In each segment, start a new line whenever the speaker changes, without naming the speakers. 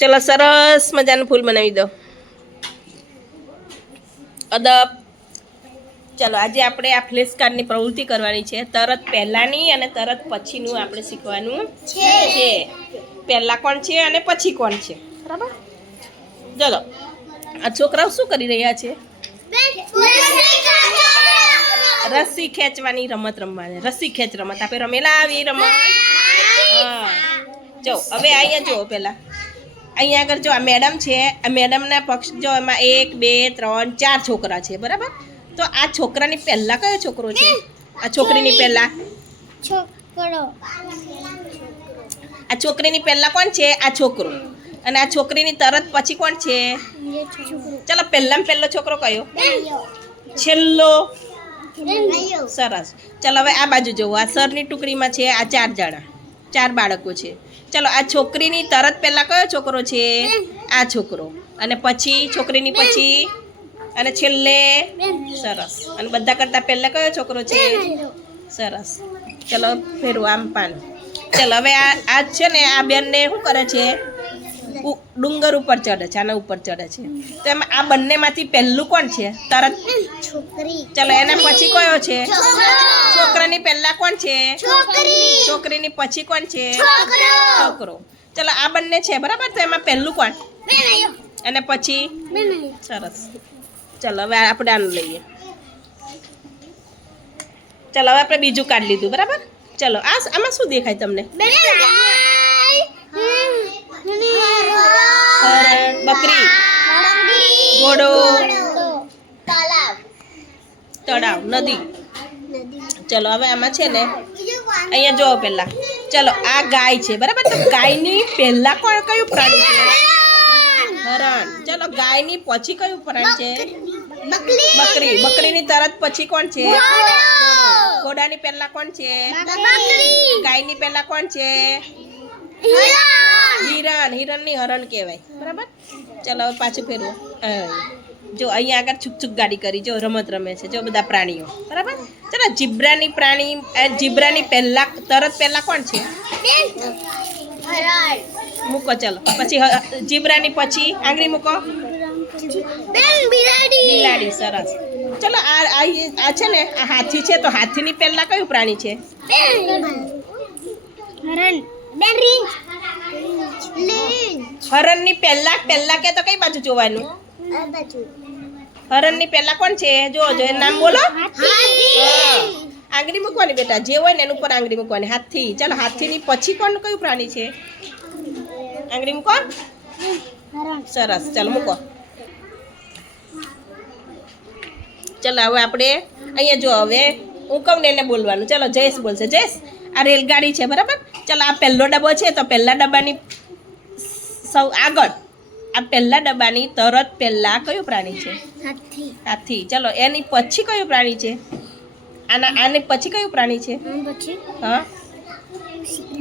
ચલો, સરસ મજાનું ફૂલ બનાવી દો. અદબ. ચલો, આજે આપણે આ ફ્લેશ પ્રવૃત્તિ કરવાની છે. તરત પહેલાંની અને તરત પછીનું આપણે શીખવાનું છે. પહેલાં કોણ છે અને પછી કોણ છે? બરાબર? ચલો, આ છોકરાઓ શું કરી રહ્યા છે? રસ્સી ખેંચવાની રમત રમવાની. રસ્સી ખેંચ રમત. આપણે રમેલા આવી રમત? હા. જો, હવે અહીંયા જુઓ પહેલાં. અહીંયા આગળ જો આ મેડમ છે આ મેડમના પક્ષ જો એમાં એક બે ત્રણ ચાર છોકરા છે બરાબર? તો આ છોકરાની પહેલાં કયો છોકરો છે? આ છોકરીની પહેલાં.
છોકરો.
આ છોકરીની પહેલાં કોણ છે? આ છોકરો. અને આ છોકરીની તરત પછી કોણ છે? ચાલો પહેલામાં પહેલો છોકરો કયો? છેલ્લો. સરસ. ચાલો હવે આ બાજુ જુઓ. આ સરની ટુકડીમાં છે આ ચાર જણા. ચાર બાળકો છે. ચાલો આ છોકરીની તરત પહેલાં કયો છોકરો છે? આ છોકરો. અને પછી છોકરીની પછી? અને છેલ્લે? સરસ. અને બધા કરતાં પહેલાં કયો છોકરો છે? સરસ. ચલો ફેરવું આમ પાન. ચલો હવે આ આ છે ને આ બેનને શું કરે છે? ડુંગર ઉપર ચડે છે આના ઉપર ચડે છે. તો એમાં આ બંનેમાંથી પહેલું કોણ છે? તરત
છોકરી.
ચલો એના પછી કયો છે? છોકરાની પહેલા કોણ છે?
છોકરી.
છોકરીની પછી કોણ છે?
છોકરો.
ચલો આ બંને છે બરાબર? તો એમાં પહેલું કોણ? અને પછી? સરસ. ચલો હવે આપણે આનું લઈએ. ચલો હવે આપણે બીજું કાઢી લીધું બરાબર? ચલો આ આમાં શું દેખાય તમને? હરણ બકરી. ઘોડો. તળાવ નદી. ચલો હવે આમાં છે ને અહીંયા જોવો પહેલા. ચલો આ ગાય છે બરાબર? તો ગાયની પહેલા કોણ કયું પ્રાણી છે? હરણ ચલો ગાયની પછી કયું પ્રાણી છે? બકરી. બકરીની તરત પછી કોણ છે? ઘોડાની પહેલા કોણ છે? ગાયની પહેલા કોણ છે? હિરણ! હિરણની હરણ કહેવાય. બરાબર? ચલો હવે પાછું ફેરવો. જો અહીંયા આગળ છુક છુક ગાડી કરી જો રમત રમે છે જો બધા પ્રાણીઓ. બરાબર? ચલો જીબ્રાની પ્રાણી જીબ્રાની પહેલા તરત પહેલા કોણ છે? મૂકો ચલો. પછી જીબ્રાની પછી આંગળી મૂકો. બિલાડી. સરસ. ચલો આ આ આ છે ને આ હાથી છે તો હાથીની પહેલા કયું પ્રાણી છે?
હરણ. બેન રીંગ. લીંચ.
હરણની પહેલા પહેલા કે તો કઈ બાજુ જોવાનું?
આ બાજુ.
હરણની પહેલા કોણ છે? જો જો એનું નામ બોલો. આંગળી મૂકવાની બેટા જે હોય ને એની ઉપર આંગળી મૂકવાની. હાથી. ચાલો હાથીની પછી કોણ કયું પ્રાણી છે? આંગળી મૂકો. સરસ. ચાલો મૂકો. ચાલો હવે આપણે અહીંયા જો હવે હું કહું ને એને બોલવાનું. ચાલો જયેશ બોલશે. જયેશ આ રેલગાડી છે બરાબર? ચાલો આ પહેલો ડબ્બો છે તો પહેલા ડબ્બાની સૌ આગળ. આ પહેલા ડબ્બાની તરત પહેલા કયું પ્રાણી છે?
હાથી.
ચલો એની પછી કયું પ્રાણી છે? આના આની પછી કયું પ્રાણી છે? હા?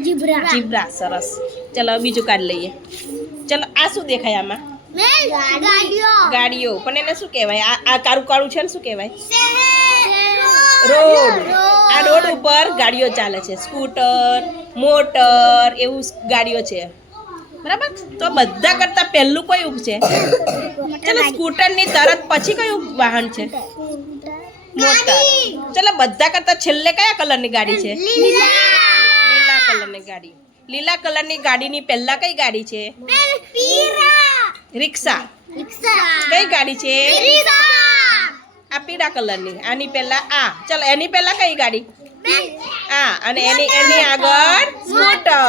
જીબ્રા
જીબ્રા સરસ. ચાલો બીજું કાઢ લઈએ. ચાલો આ શું દેખાય આમાં?
ગાડીઓ.
પણ એને શું કહેવાય? આ આ કાળું કાળું છે ને શું કહેવાય?
રોડ.
આ રોડ ઉપર ગાડીઓ ચાલે છે. સ્કૂટર મોટર એવું ગાડીઓ છે. બરાબર? તો બધા કરતા પહેલું કયું છે? ચલો સ્કૂટરની તરત પછી કયું વાહન છે? મોટર. ચલો બધા કરતા છેલ્લે કયા કલરની ગાડી છે? લીલા કલરની ગાડી. લીલા કલરની ગાડીની પહેલા કઈ ગાડી છે? રિક્ષા. કઈ ગાડી છે? આ પીળા કલરની. આની પહેલા આ. ચલો એની પહેલા કઈ ગાડી? આ અને એની એની આગળ સ્કૂટર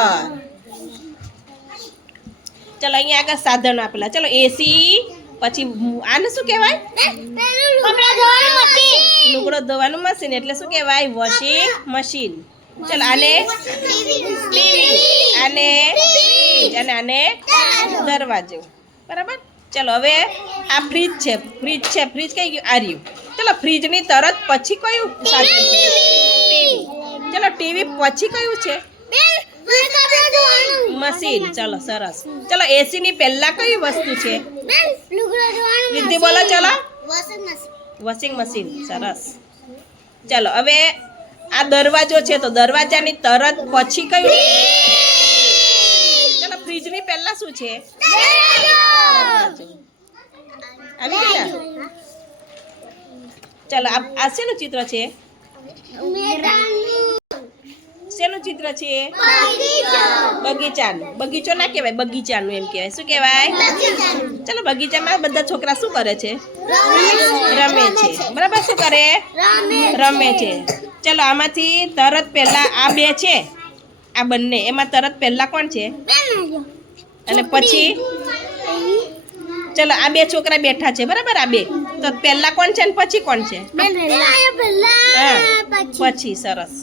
ચલો અહીંયા આગળ સાધનો આપેલા. ચલો એસી પછી આને શું કહેવાય? લુગડો ધોવાનું મશીન એટલે શું કહેવાય? વોશિંગ મશીન ચલો આને આને અને આને દરવાજો. બરાબર? ચલો હવે આ ફ્રીજ છે. ફ્રીજ છે. ફ્રીજ કઈ ગયું? આર્યું ચલો ફ્રીજની તરત પછી કયું સાધન છે? ટીવી. ચલો ટીવી પછી કયું છે? મશીન. ચલો સરસ. ચલો એસીની પહેલા કઈ વસ્તુ છે? વિધિ બોલો ચલો. Washing machine. સરસ. ચલો હવે આ દરવાજો છે તો દરવાજાની તરત પછી કયું ચલો ફ્રીજની પહેલા શું છે. આવી ગયા? ચાલો આ આ શેનું ચિત્ર છે? શેનું ચિત્ર છે? બગીચાનું. બગીચો ના કહેવાય બગીચાનું એમ કહેવાય. શું કહેવાય? ચાલો બગીચામાં બધા છોકરા શું કરે છે? રમે છે. બરાબર શું કરે? રમે છે. ચલો આમાંથી તરત પહેલા આ બે છે? આ બંને. એમાં તરત પહેલા કોણ છે? અને પછી? ચલો આ બે છોકરા બેઠા છે બરાબર? આ બે. તો પહેલા કોણ છે અને પછી કોણ છે? પછી. સરસ.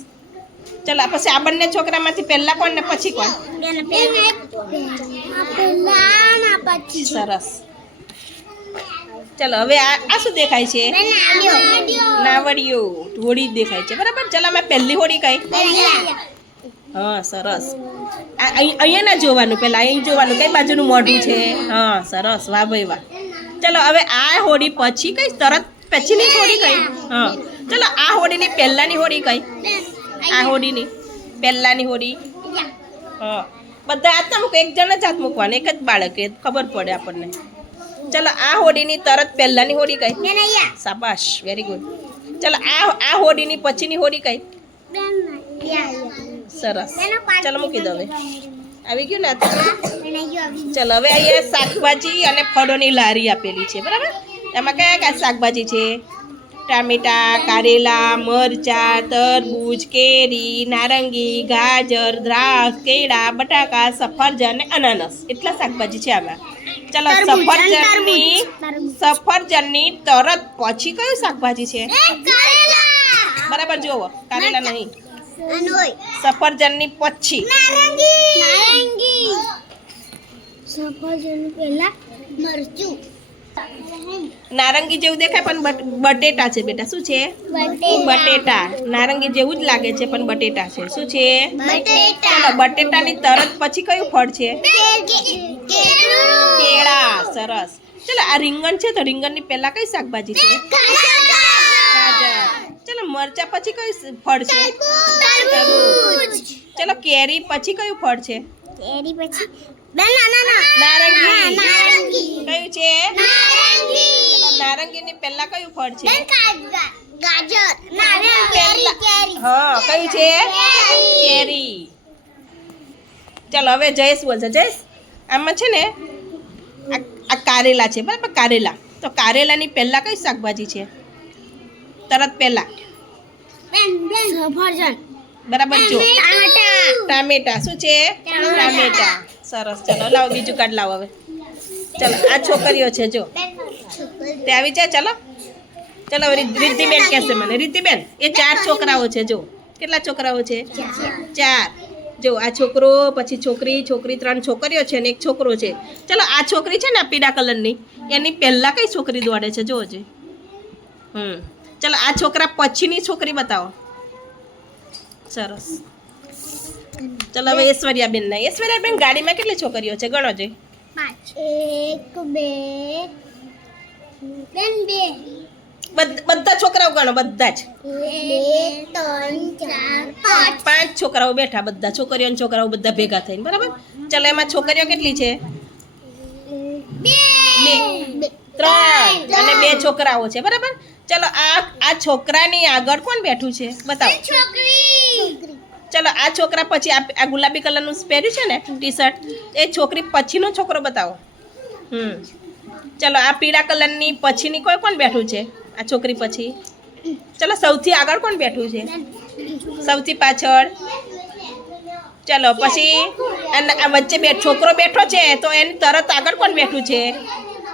ચલો આ પછી આ બંને છોકરામાંથી પહેલા કોણ ને પછી કોણ? સરસ. ચલો હવે આ આ શું દેખાય છે? નાવડિયું. હોળી દેખાય છે બરાબર? ચલો આમાં પહેલી હોળી કઈ? હા, સરસ. અહીંયા ના જોવાનું પેલા અહીં જોવાનું, કઈ બાજુનું મોઢું છે? હા, સરસ. વાહ, ભાઈ, વાહ. ચલો, હવે આ હોળી પછી કઈ? તરત પછીની હોળી કઈ? હા. ચલો, આ હોડીની પહેલાંની હોળી કઈ? આ હોડીની પહેલાંની હોળી હા. બધા હાથ ના એક જણ જ હાથ મૂકવાનું, એક જ બાળકે, ખબર પડે આપણને. ચલો, આ હોડીની તરત પહેલાંની હોળી કઈ? શાબાશ વેરી ગુડ ચલો, આ આ હોડીની પછીની હોળી કઈ? સરસ. ચાલો મૂકી દઉં આવી ગયું ને ચાલો હવે અહીંયા શાકભાજી અને ફળોની લારી આપેલી છે બરાબર? એમાં કયા કયા શાકભાજી છે? ટામેટા કારેલા મરચા તરબૂચ કેરી નારંગી ગાજર દ્રાક્ષ કેળા બટાકા સફરજન અને અનાનસ. એટલા શાકભાજી છે આમાં. ચાલો સફરજનની સફરજનની તરત પછી કયું શાકભાજી છે? બરાબર જુઓ કારેલા નહીં. સફરજનની પછી.
સફરજન પહેલા મરચું.
નારંગી જેવું દેખાય પણ બટેટા છે બેટા. શું છે? બટેટા. નારંગી જેવું જ લાગે છે પણ બટેટા છે. શું છે? ચાલો બટેટાની તરત પછી કયું ફળ છે? કેળા. સરસ. ચલો આ રીંગણ છે તો રીંગણની પહેલા કઈ શાકભાજી છે? મરચા પછી કયું ફળ છે? ચલો કેરી પછી કયું ફળ છે?
કેરી પછી? ના ના ના.
નારંગી. કયું છે?
નારંગી.
ચલો નારંગીની પહેલા કયું ફળ છે?
ગાજર.
હા કયું છે?
કેરી.
ચાલો હવે જયેશ બોલશે. જયેશ આમાં છે ને આ કારેલા છે. બરાબર કારેલા. તો કારેલાની પહેલા કઈ શાકભાજી છે? તરત પહેલા.
સફરજન.
બરાબર જો.
ટામેટા.
ટામેટા. શું છે? ટામેટા. સરસ. ચલો લાવો બીજું કાર્ડ લાવો હવે. ચલો આ છોકરીઓ છે જો. તે આવી જાય ચલો. ચલો હવે રીતિબેન કહેશે મને. રીતિબેન એ ચાર છોકરાઓ છે જો. કેટલા છોકરાઓ છે? ચાર. જો આ છોકરો પછી છોકરી છોકરી ત્રણ છોકરીઓ છે ને એક છોકરો છે. ચલો આ છોકરી છે ને પીળા કલરની એની પહેલાં કઈ છોકરી દોડે છે? જોજે હમ. ચલો આ છોકરા પછીની છોકરી બતાવો. સરસ. ચાલો હવે ઐશ્વર્યા બેન ના ઐશ્વર્યા બેન ગાડીમાં કેટલી છોકરીઓ છે? ગણો છે
એક બે બેન બે.
બધા છોકરાઓ ગણો બધા જ.
પાંચ.
પાંચ છોકરાઓ બેઠા બધા છોકરીઓ અને છોકરાઓ બધા ભેગા થઈને બરાબર? ચાલો એમાં છોકરીઓ કેટલી છે?
બે.
ત્રણ. અને બે છોકરાઓ છે બરાબર? ચલો આ આ છોકરાની આગળ કોણ બેઠું છે? બતાવો. ચલો આ છોકરા પછી આ ગુલાબી કલરનું પહેર્યું છે ને ટી શર્ટ એ છોકરી પછીનો છોકરો બતાવો. હમ. ચલો આ પીળા કલરની પછીની કોઈ કોણ બેઠું છે? આ છોકરી પછી. ચલો સૌથી આગળ કોણ બેઠું છે? સૌથી પાછળ. ચલો પછી અને આ વચ્ચે બે છોકરો બેઠો છે તો એની તરત આગળ કોણ બેઠું છે?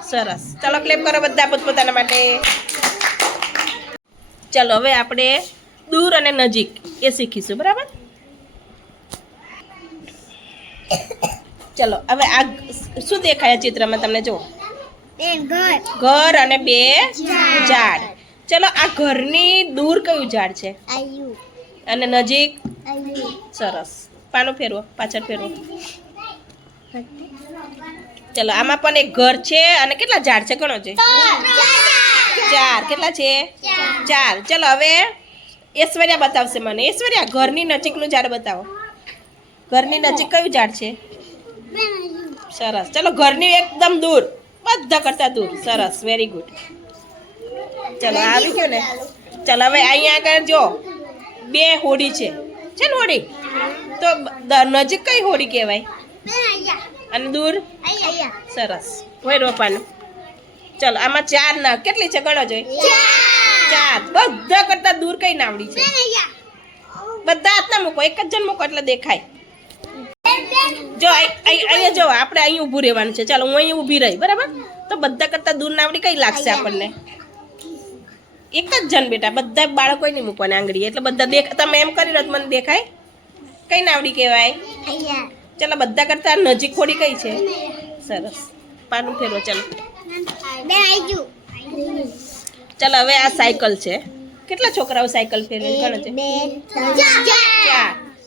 સરસ. ચલો ક્લેપ કરો બધા પોતપોતાના માટે. ચલો હવે આપણે દૂર અને નજીક એ શીખીશું બરાબર? ચલો હવે આ શું દેખાય ચિત્રમાં તમને જો
ઘર.
અને બે
ઝાડ.
ચલો આ ઘરની દૂર કયું ઝાડ છે? અને નજીક? સરસ. પાનું ફેરવો પાછળ ફેરવો. ચલો આમાં પણ એક ઘર છે અને કેટલા ઝાડ છે? ગણો છે ચાર કેટલા છે? ચાર. ચલો હવે ઐશ્વર્યા બતાવશે મને. ઐશ્વર્યા ઘરની નજીકનું ઝાડ બતાવો. ઘરની નજીક કયું ઝાડ છે? સરસ. ચલો ઘરની એકદમ દૂર. બધા કરતા દૂર. સરસ. વેરી ગુડ ચલો આવી ગયો ને. ચલો હવે અહીંયા આગળ જો. બે હોડી છે. છે ને હોડી? તો નજીક કઈ હોડી કહેવાય? અને દૂર? સરસ. હોય રોપાનું. ચલો આમાં ચાર ના કેટલી છે ગણો જોઈ? ચાર. બધા કરતા દૂર કઈ નાવડી છે? બધા હાથ ના મૂકો એક જ જણ મૂકો એટલે દેખાય. જો અહીંયા જો આપણે અહીં ઊભું રહેવાનું છે. ચાલો હું અહીં ઊભી રહી બરાબર? તો બધા કરતા દૂર નાવડી કઈ લાગશે આપણને? એક જ જણ બેટા બધા બાળકો નહીં મૂકવાના આંગળી એટલે બધા દેખ તમે એમ કરી રહ્યો મને દેખાય? કઈ નાવડી કહેવાય? ચાલો બધા કરતા નજીક ખોડી કઈ છે? સરસ. પાનું ફેરવો ચાલો. ચાલો હવે આ સાયકલ છે. કેટલા છોકરાઓ સાયકલ ફેરવે ગણો છે?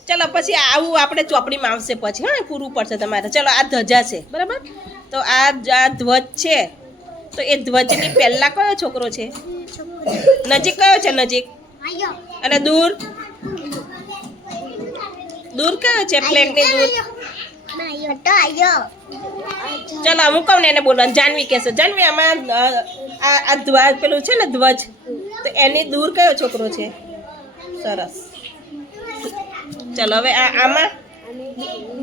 ચલો પછી આવું આપણે ચોપડીમાં આવશે પછી હા પૂરું પડશે તમારે. ચલો આ ધજા છે બરાબર? તો આ આ ધ્વજ છે. તો એ ધ્વજની પહેલા કયો છોકરો છે? નજીક કયો છે નજીક? અને દૂર? દૂર કયો છે? ફ્લેગની દૂર? ચલો હું કહું ને એને બોલવાનું. જાનવી કહેશે. જાનવી, આમાં આ ધ્વજ, પેલું છે ને ધ્વજ, તો એની દૂર કયો છોકરો છે? સરસ. ચલો, હવે આ, આમાં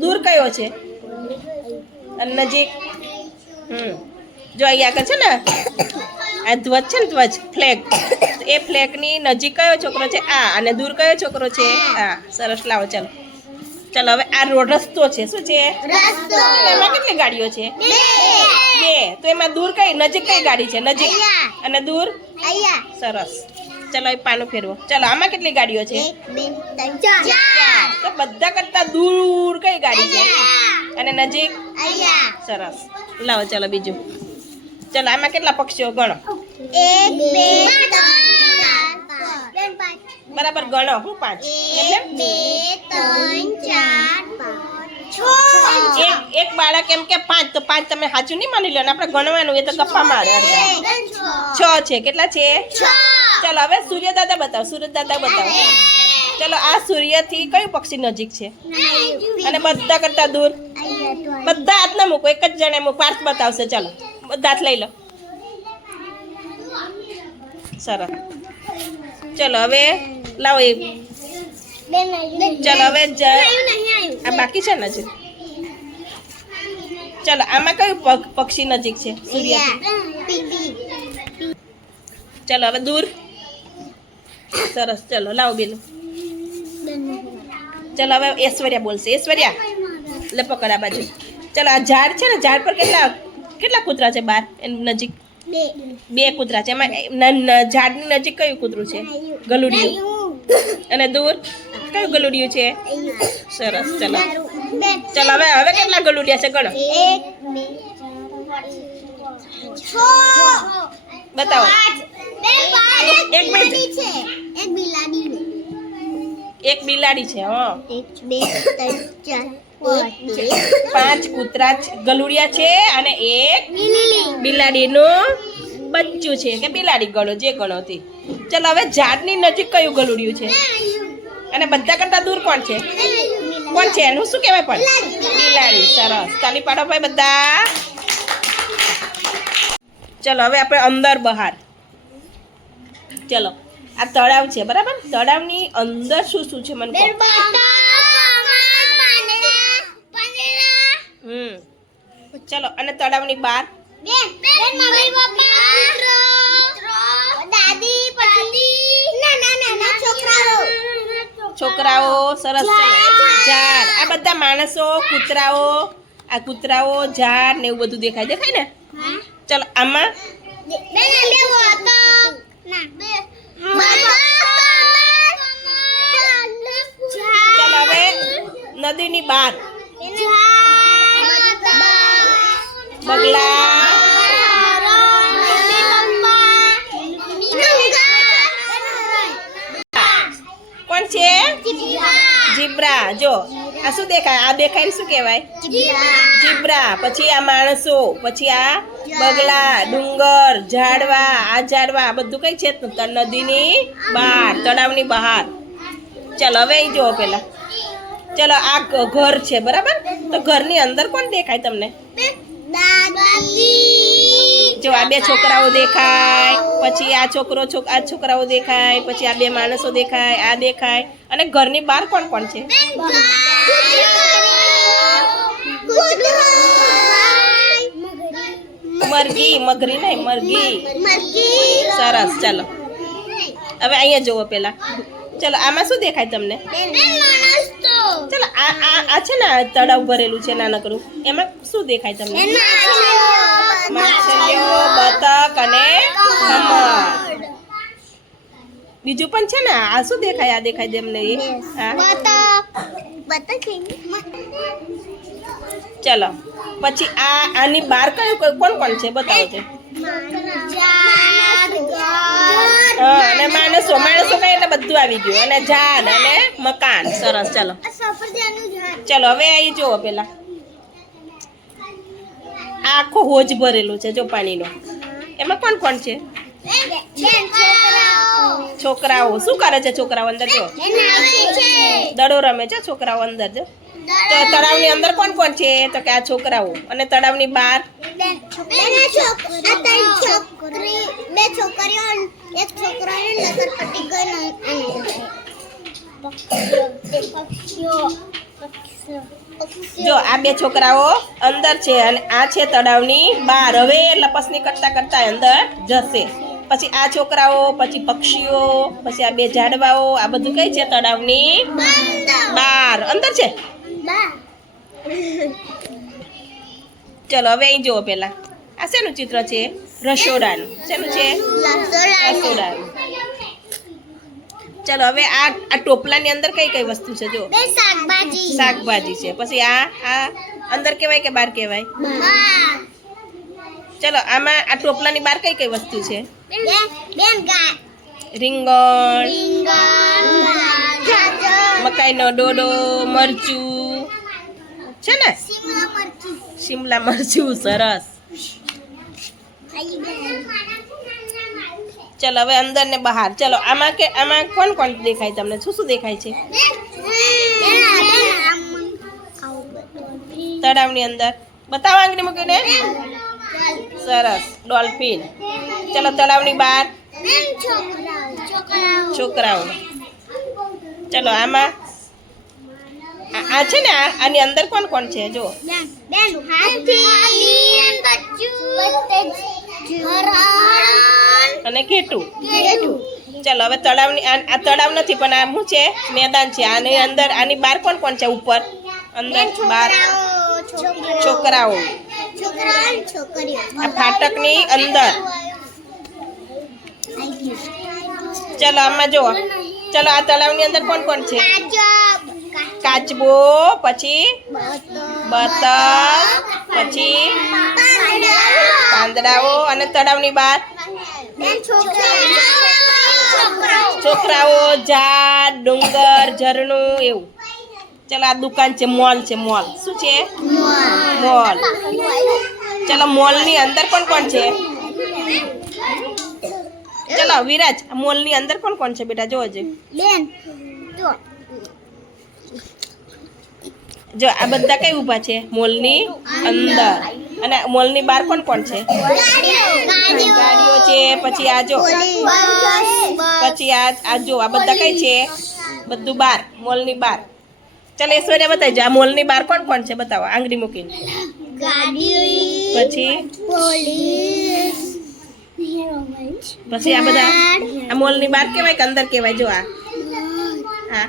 દૂર કયો છે? નજીક. હમ. જો અહીં આગળ છે ને, આ ધ્વજ છે ને ધ્વજ, ફ્લેગ. એ ફ્લેગની નજીક કયો છોકરો છે? આ. અને દૂર કયો છોકરો છે? આ. સરસ. લાવો, ચાલો. ચાલો હવે આ રોડ રસ્તો છે. શું છે? એમાં કેટલી ગાડીઓ છે? બે. તો એમાં દૂર કઈ? નજીક કઈ ગાડી છે? નજીક. અને દૂર? સરસ. ચાલો એ પાનું ફેરવો. ચાલો આમાં કેટલી ગાડીઓ છે? તો બધા કરતા દૂર કઈ ગાડી છે? અને નજીક? સરસ. લાવો ચાલો બીજું. ચાલો આમાં કેટલા પક્ષીઓ? ગણો.
એક બે ત્રણ.
બરાબર ગણો હું પાંચ. એટલે
એક બે ત્રણ ચાર પાંચ
એક એક બાળક એમ કે પાંચ તો પાંચ તમે સાચું નહીં માની લો ને આપણે ગણવાનું એ તો ગપ્પા મારે છ. છે કેટલા છે? ચલો હવે સૂર્ય દાદા બતાવો સૂર્ય દાદા બતાવો. ચલો આ સૂર્યથી કયું પક્ષી નજીક છે? અને બધા કરતા દૂર? બધા હાથ ના મૂકો એક જ જણે મૂકો પાર્થ બતાવશે ચલો. બધા હાથ લઈ લો. સરસ. ચલો હવે લાવો એ. ચલો હવે જ- આ બાકી છે ને હજુ? ચલો આમાં કયું પક્ષી નજીક છે? સૂર્ય. ચલો હવે દૂર. સરસ ચલો લાવો બેનું. ચલો હવે ઐશ્વર્યા બોલશે. ઐશ્વર્યા લે પકડ આ બાજુ. ચલો આ ઝાડ છે ને ઝાડ પર કેટલા કેટલા કૂતરા છે બાર? એની નજીક? બે. કૂતરા છે. એમાં ઝાડની નજીક કયું કૂતરું છે? ગલુડિયું. અને દૂર? કયું ગલુડિયું છે? સરસ ચલો. ચલો હવે હવે કેટલા ગલુડિયા છે? ગણો. બતાવો.
એક
એક મિનિટ.
એક બિલાડી છે
એક બિલાડી છે હા.
પાંચ
કૂતરા ગલુડિયા છે અને એક બિલાડીનું બચ્ચું છે કે બિલાડી ગણો જે ગણો તે ચાલો હવે ઝાડની નજીક કયું ગલુડિયું છે? અને બધા કરતા દૂર કોણ છે? કોણ છે? એનું શું કહેવાય પણ? બિલાડી. સરસ. તાલી પાડો ભાઈ બધા. ચલો હવે આપણે અંદર બહાર. ચલો આ તળાવ છે બરાબર? તળાવની અંદર શું શું છે મને હમ. ચલો અને તળાવની બહાર? છોકરાઓ. સરસ ઝાડ. આ બધા માણસો કૂતરાઓ આ કૂતરાઓ ઝાડ ને એવું બધું દેખાય. દેખાય ને? ચલો આમાં. ચલો હવે નદીની બાર. બગલા. કોણ છે? જીબ્રા. જો, આ શું દેખાય? આ દેખાય શું કહેવાય? જીબ્રા. પછી આ માણસો, પછી આ બગલા, ડુંગર, ઝાડવા. આ ઝાડવા, આ બધું કઈ છે? નદીની બહાર, તળાવની બહાર. ચાલો, હવે અહીં જુઓ પેલા. ચલો, આ ઘર છે, બરાબર? તો ઘરની અંદર કોણ દેખાય તમને?
દાદી.
આ બે છોકરાઓ દેખાય, પછી આ છોકરો છોક, આ છોકરાઓ દેખાય, પછી આ બે માણસો દેખાય, આ દેખાય, અને ઘરની બહાર કોણ કોણ છે? મરઘી, મગરી નહીં, મરઘી. સરસ, ચાલો. હવે અહીંયા જુઓ પેલા ચલો, આમાં શું દેખાય તમને? ચલો આ આ આ છે ને તળાવ ભરેલું છે નાનકડું. એમાં શું દેખાય તમને? માછલીઓ બતક અને કમળ બીજું પણ છે ને આ શું દેખાય? આ દેખાય તમને એ. ચલો પછી આ આની બહાર કયું કોણ કોણ છે? બતાવો છે અને માણસો માણસો કઈ એટલે બધું આવી ગયું? અને ઝાડ અને મકાન. સરસ ચલો. ચલો હવે અહીં જુઓ પેલા. આખો હોજ ભરેલું છે જો પાણીનો. એમાં કોણ કોણ છે? છોકરાઓ. શું કરે છે છોકરાઓ અંદર જો? દડો રમે છે છોકરાઓ અંદર જો? તો તળાવની અંદર કોણ કોણ છે? તો કે આ છોકરાઓ. અને તળાવની બહાર?
બે છોકરીઓ એક છોકરાને નજર પટી ગયો
જો આ બે છોકરાઓ અંદર છે અને આ છે તળાવની બહાર. હવે લપસની કરતા કરતા અંદર જશે. પછી આ છોકરાઓ પછી પક્ષીઓ પછી આ બે ઝાડવાઓ આ બધું કઈ છે તળાવની? બહાર. અંદર છે? ચલો હવે અહીં જુઓ પેલા આ શેનું ચિત્ર છે? રસોડાનું. શેનું છે રસોડાનું. ચલો હવે આ આ ટોપલાની અંદર કઈ કઈ વસ્તુ છે જો
શાકભાજી.
શાકભાજી છે. પછી આ આ અંદર કહેવાય કે બહાર કહેવાય? ચલો આમાં આ ટોપલાની બહાર કઈ કઈ વસ્તુ છે? રીંગણ. મકાઈનો ડોડો મરચું. છે ને?
શિમલા મરચું
સરસ. ચલો, હવે અંદર ને બહાર. ચલો, આમાં કે આમાં કોણ કોણ દેખાય તમને? શું શું દેખાય છે? તળાવની અંદર. બતાવો આંગળી મૂકીને. સરસ. ડોલ્ફિન. ચલો, તળાવની બહાર. છોકરાઓ. ચલો, આમાં. આ- છે ને આની અંદર કોણ કોણ છે? જો. અને ઘેટું. ચાલો હવે તળાવની આ આ તળાવ નથી પણ આ શું છે? મેદાન છે. આની અંદર આની બહાર કોણ કોણ છે ઉપર? અંદર બહાર. છોકરાઓ આ ફાટકની અંદર. ચાલો આમાં જુઓ. ચલો આ તળાવની અંદર કોણ કોણ છે? કાચબો, પછી બતક પછી પાંદડાઓ અને તળાવની બહાર છોકરાઓ, ઝાડ, ડુંગર, ઝરણું, એવું. ચલો, આ દુકાન છે, મોલ છે, મોલ. શું છે? મોલ. ચલો, મોલની અંદર કોણ કોણ છે? ચલો, વિરાજ મોલની અંદર કોણ કોણ છે બેટા? છે
બેન જો
આ બધા કઈ ઊભા છે? મોલની અંદર. અને મોલની બહાર કોણ કોણ છે? ગાડીઓ છે પછી આ જો પછી આ આ જો આ બધા કઈ છે? બધું બહાર મોલની બહાર. ચાલો ઐશ્વર્યા બતાવી આ મોલની બહાર કોણ કોણ છે? બતાવો આંગળી મૂકીને. પછી? પછી આ બધા આ મોલની બહાર કહેવાય કે અંદર કહેવાય જો આ. હા